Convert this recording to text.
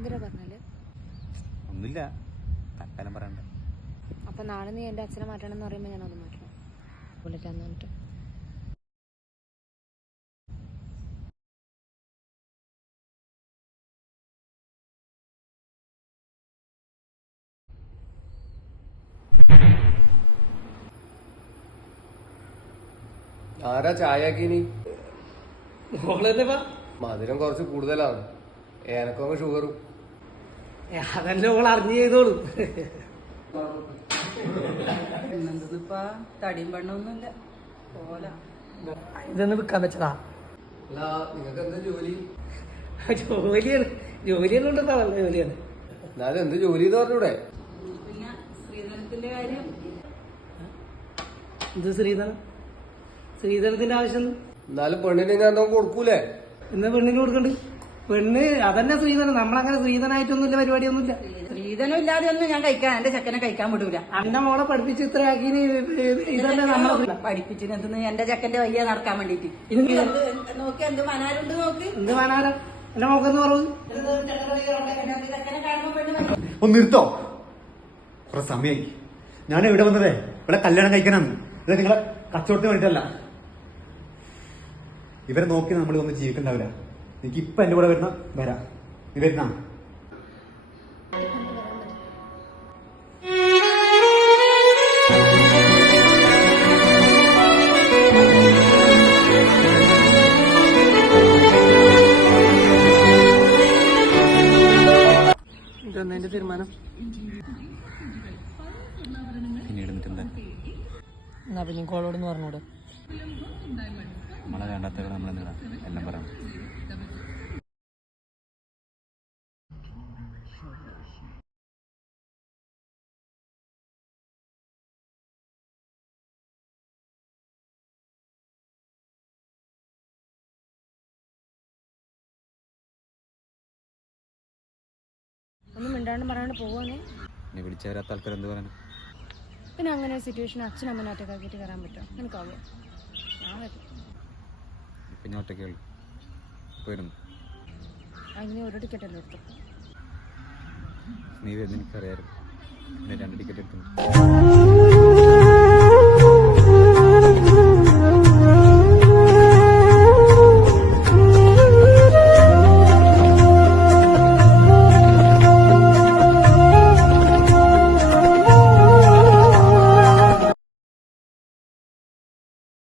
എന്തിനാ പറഞ്ഞാല്? ഒന്നുമില്ല, തൽക്കാലം പറയണ്ട. അപ്പൊ നാളെ നീ എന്റെ അച്ഛനെ മാറ്റണമെന്ന് പറയുമ്പോ ഞാനത് മാറ്റണം. വിളിക്കാന്ന് പറഞ്ഞിട്ട് ആരാ ചായയാക്കിനി? മോളെന്താ മധുരം കുറച്ച് കൂടുതലാണ്, ഏനക്കൊക്കെ ഷുഗറും. അതല്ല ഓൾ അറിഞ്ഞു ചെയ്തോളൂ. പിന്നെന്തിപ്പാ തടിയും പെണ്ണൊന്നുമില്ല പോല. ഇതൊന്ന് വിൽക്കാൻ വെച്ചതാ. അല്ല, നിങ്ങൾക്ക് എന്താ ജോലി? ജോലിയാണ്, ജോലിയെല്ലാം ഉണ്ടെന്നാ നല്ല ജോലിയാണ്. എന്നാലും എന്ത് ജോലി എന്ന് പറഞ്ഞൂടെ? പിന്നെ ശ്രീധരത്തിന്റെ കാര്യം ഇത് ശ്രീധരൻ, ശ്രീധരത്തിന്റെ ആവശ്യം എന്നാലും പെണ്ണിന് ഞാൻ എന്തെങ്കിലും കൊടുക്കൂലേ? എന്നാ പെണ്ണിന് കൊടുക്കണ്ട്. പെണ്ണ് അതന്നെ ശ്രീധരൻ. നമ്മളങ്ങനെ ശ്രീധനായിട്ടൊന്നുമില്ല, പരിപാടിയൊന്നുമില്ല. ശ്രീധനം ഇല്ലാതെ ഒന്നും ഞാൻ കഴിക്കാൻ എന്റെ ചെക്കനെ കഴിക്കാൻ വിടൂല. അന്റെ മോളെ പഠിപ്പിച്ച് ഇത്രയാക്കി ഇതന്നെ നമ്മളെ പഠിപ്പിച്ചിന് എന്തെന്ന് എന്റെ ചെക്കന്റെ വയ്യ നടക്കാൻ വേണ്ടിട്ട്. നോക്കി എന്ത് മനാരുണ്ട് നോക്ക്. എന്ത് മാനാരം എന്റെ മോക്കെന്ന് പറഞ്ഞു. ചെക്കനെ കാണുമ്പോ പെണ്ണ് ഒന്ന് നിർത്തോ? കുറെ സമയായി. ഞാൻ ഇവിടെ വന്നതേ ഇവിടെ കല്യാണം കഴിക്കാനാണ്. ഇത് നിങ്ങളെ കച്ചവടത്തിന് വേണ്ടിട്ടല്ല. ഇവരെ നോക്കി നമ്മൾ ഒന്നും ജീവിക്കണ്ടാവില്ല. എനിക്ക് ഇപ്പൊ എന്റെ കൂടെ വരാം. നീ വരുന്ന ഇതെന്നെ എന്റെ തീരുമാനം. പിന്നീട് എന്നാ പിന്നെ കോളോടൊന്ന് പറഞ്ഞൂടെ? നമ്മളെ വേണ്ടാത്തവരോട് നമ്മളെന്താ എല്ലാം പറയാം. ഒന്നും മിണ്ടാണ്ട് പറയാണ്ട് പോവാനേ. എന്നെ വിളിച്ചു വരാത്ത ആൾക്കാർ എന്ത് പറയാൻ? പിന്നെ അങ്ങനെ ഒരു സിറ്റുവേഷൻ അച്ഛനമ്മനെ ഒറ്റക്കാക്കിയിട്ട് കയറാൻ പറ്റുമോ? എനിക്കാവോ? ഞാൻ വരും. ഇപ്പൊ ഞാൻ ഒറ്റയ്ക്കുള്ളൂ. പോയിരുന്നു. അതിന് ഒരു ടിക്കറ്റ് അല്ലേ എടുത്തു? നീ വരുന്ന എനിക്കറിയാമായിരുന്നു. 2 ടിക്കറ്റ് എടുക്കുന്നു.